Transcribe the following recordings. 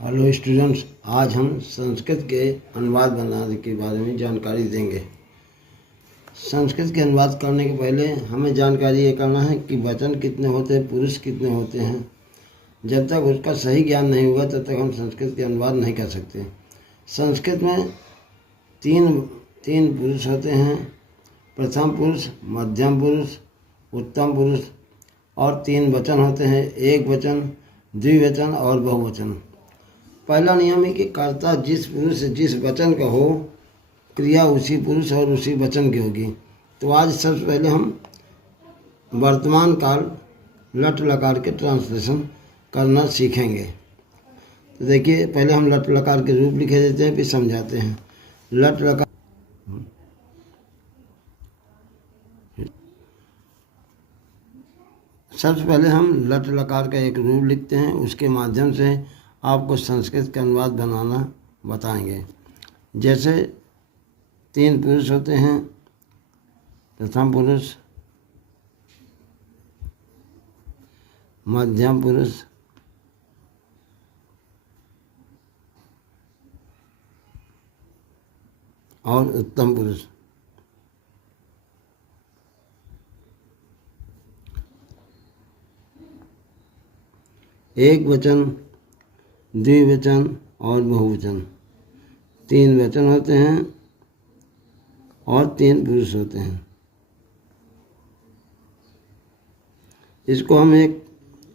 Hello students, आज हम संस्कृत के अनुवाद बनाने के बारे में जानकारी देंगे। संस्कृत के अनुवाद करने के पहले हमें जानकारी ये करना है कि वचन कितने होते हैं, पुरुष कितने होते हैं। जब तक उसका सही ज्ञान नहीं होगा तब तक हम संस्कृत के अनुवाद नहीं कर सकते। संस्कृत में तीन तीन पुरुष होते हैं, प्रथम पुरुष, मध्यम पुरुष, उत्तम पुरुष, और तीन वचन होते हैं, एक वचन, द्विवचन और बहुवचन। पहला नियम है कि कर्ता जिस पुरुष जिस वचन का हो, क्रिया उसी पुरुष और उसी वचन की होगी। तो आज सबसे पहले हम वर्तमान काल लट लकार के ट्रांसलेशन करना सीखेंगे। तो देखिए, पहले हम लट लकार के रूप लिखे देते हैं, फिर समझाते हैं। लट लकार सबसे पहले हम लट लकार का एक रूप लिखते हैं, उसके माध्यम से आपको संस्कृत का अनुवाद बनाना बताएंगे। जैसे तीन पुरुष होते हैं, प्रथम पुरुष, मध्यम पुरुष और उत्तम पुरुष। एक वचन, द्विवचन और बहुवचन, तीन वचन होते हैं और तीन पुरुष होते हैं। इसको हम एक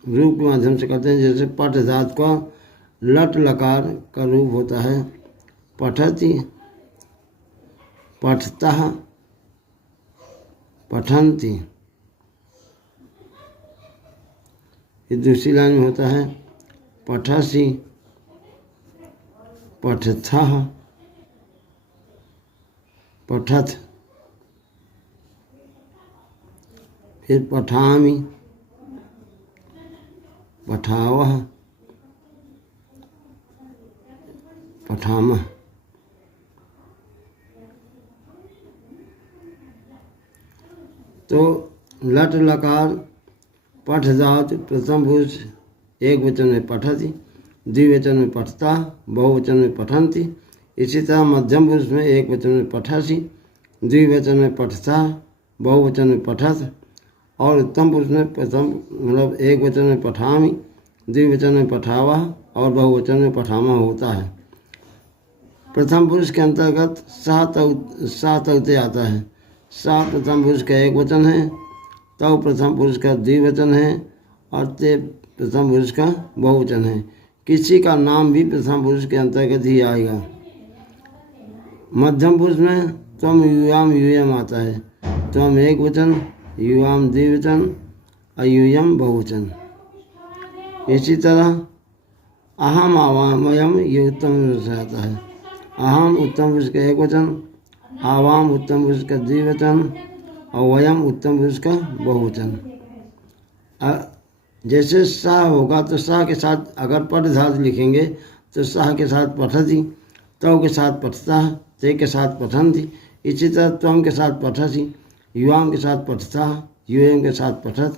रूप के माध्यम से करते हैं। जैसे पठ धातु का लट लकार का रूप होता है पठति, पठतः, पठन्ति। ये दूसरी लाइन में होता है पठसि, पठथः, पठथ, फिर पठामि, पठावः, पठामः। तो लट लकार पठ धातु प्रथम पुरुष एक वचन में पठति, द्विवचन में पठता, बहुवचन में पठन्ति। इसी तरह मध्यम पुरुष में एक वचन में पठसि, द्विवचन में पठता, बहुवचन में पठत, और उत्तम पुरुष में प्रथम मतलब एक वचन में पठामि, द्विवचन में पठावः और बहुवचन में पठामः होता है। प्रथम पुरुष के अंतर्गत सा तौते आता है। सा प्रथम पुरुष का एक वचन है, तव प्रथम पुरुष का द्विवचन है और ते प्रथम पुरुष का बहुवचन है। किसी का नाम भी प्रथम पुरुष के अंतर्गत ही आएगा। मध्यम पुरुष में त्वम यूयाम यूयम आता है। त्वम एक वचन, यूयाम द्विवचन और यूयम बहुवचन। इसी तरह अहम आवाम वयम ये उत्तम पुरुष से आता है। अहम उत्तम पुरुष का एक वचन, आवाम उत्तम पुरुष का द्विवचन और वयम उत्तम पुरुष का बहुवचन। जैसे सा होगा तो सा के साथ अगर पठ धातु लिखेंगे तो सा के साथ पठति, तव के साथ पठता, ते के साथ पठन्ति। इसी तरह त्वम के साथ पठसि, युवाम के साथ पठता, यूयम के साथ पठत,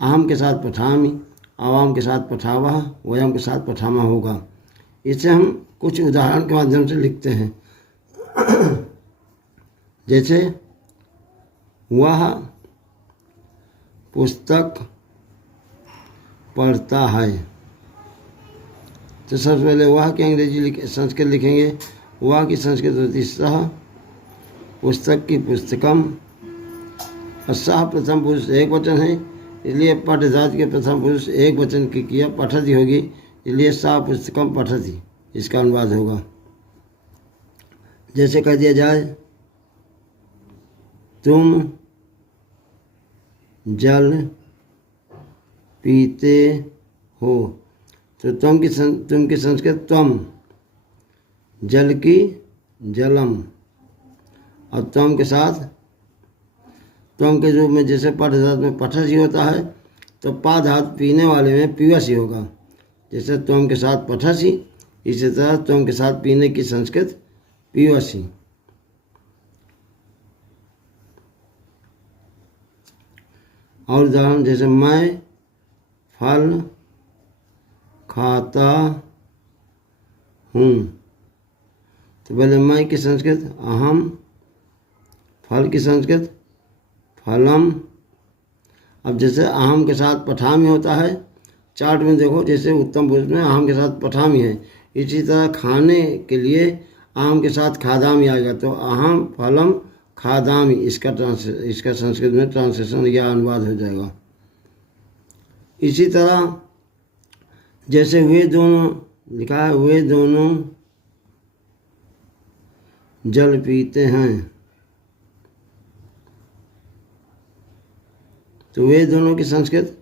अहम के साथ पठामि, आवाम के साथ पठावः, वयम के साथ पठामः होगा। इसे हम कुछ उदाहरण के माध्यम से लिखते हैं। जैसे वह पुस्तक पढ़ता है। तो सबसे पहले वह की अंग्रेजी संस्कृत लिखेंगे। वह की संस्कृत होती सह, पुस्तक की पुस्तकम, और सह प्रथम पुरुष एक वचन है, इसलिए पठ धातु के प्रथम पुरुष एक वचन की क्रिया पठति होगी, इसलिए सह पुस्तकम पठति इसका अनुवाद होगा। जैसे कह दिया जाए तुम जल पीते हो, तो तुम की संस्कृत त्वम, जल की जलम, और त्वम के साथ त्वम के रूप में जैसे पठ धातु में पठसी होता है तो पा धातु पीने वाले में पीवसी होगा। जैसे त्वम के साथ पठसी, इसी तरह त्वम के साथ पीने की संस्कृत पीवसी। और उदाहरण जैसे मैं फल खाता हूँ। तो पहले मैं की संस्कृत अहम, फल की संस्कृत फलम। अब जैसे अहम के साथ पठामी होता है, चार्ट में देखो जैसे उत्तम पुरुष में अहम के साथ पठामी है, इसी तरह खाने के लिए अहम के साथ खादामी आएगा। तो अहम फलम खादामी, इसका संस्कृत में ट्रांसलेशन या अनुवाद हो जाएगा। इसी तरह जैसे वे दोनों लिखा है, वे दोनों जल पीते हैं, तो वे दोनों की संस्कृत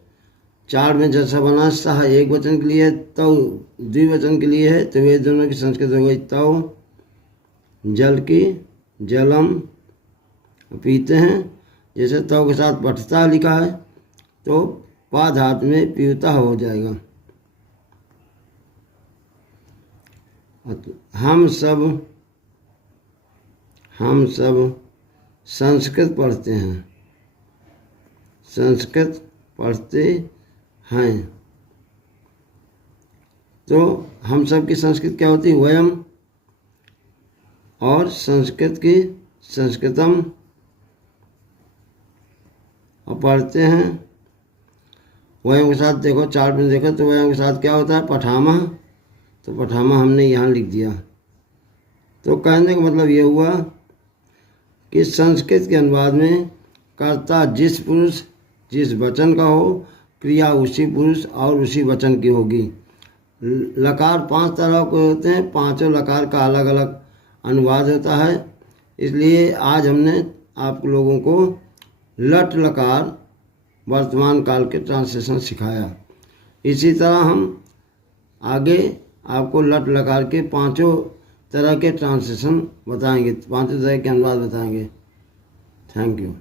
चार में जैसा बना, सह एक वचन के लिए, तव द्विवचन के लिए है, तो वे दोनों की संस्कृत हो गई तव, जल की जलम पीते हैं। जैसे तव के साथ पठता लिखा है तो पा धातु में पीता हो जाएगा। हम सब संस्कृत पढ़ते हैं, संस्कृत पढ़ते हैं। तो हम सब की संस्कृत क्या होती है? वयम, और संस्कृत की संस्कृतम, और पढ़ते हैं। वयम के साथ देखो चार्ट में देखो तो वयम के साथ क्या होता है? पठामा, तो पठामा हमने यहाँ लिख दिया। तो कहने का मतलब ये हुआ कि संस्कृत के अनुवाद में कर्ता जिस पुरुष जिस वचन का हो, क्रिया उसी पुरुष और उसी वचन की होगी। लकार 5 तरह के होते हैं, पांचों लकार का अलग अलग अनुवाद होता है। इसलिए आज हमने आप लोगों को लट लकार वर्तमान काल के ट्रांसलेशन सिखाया। इसी तरह हम आगे आपको लट लकार के 5 तरह के ट्रांसलेशन बताएंगे, 5 तरह के अनुवाद बताएंगे। Thank you.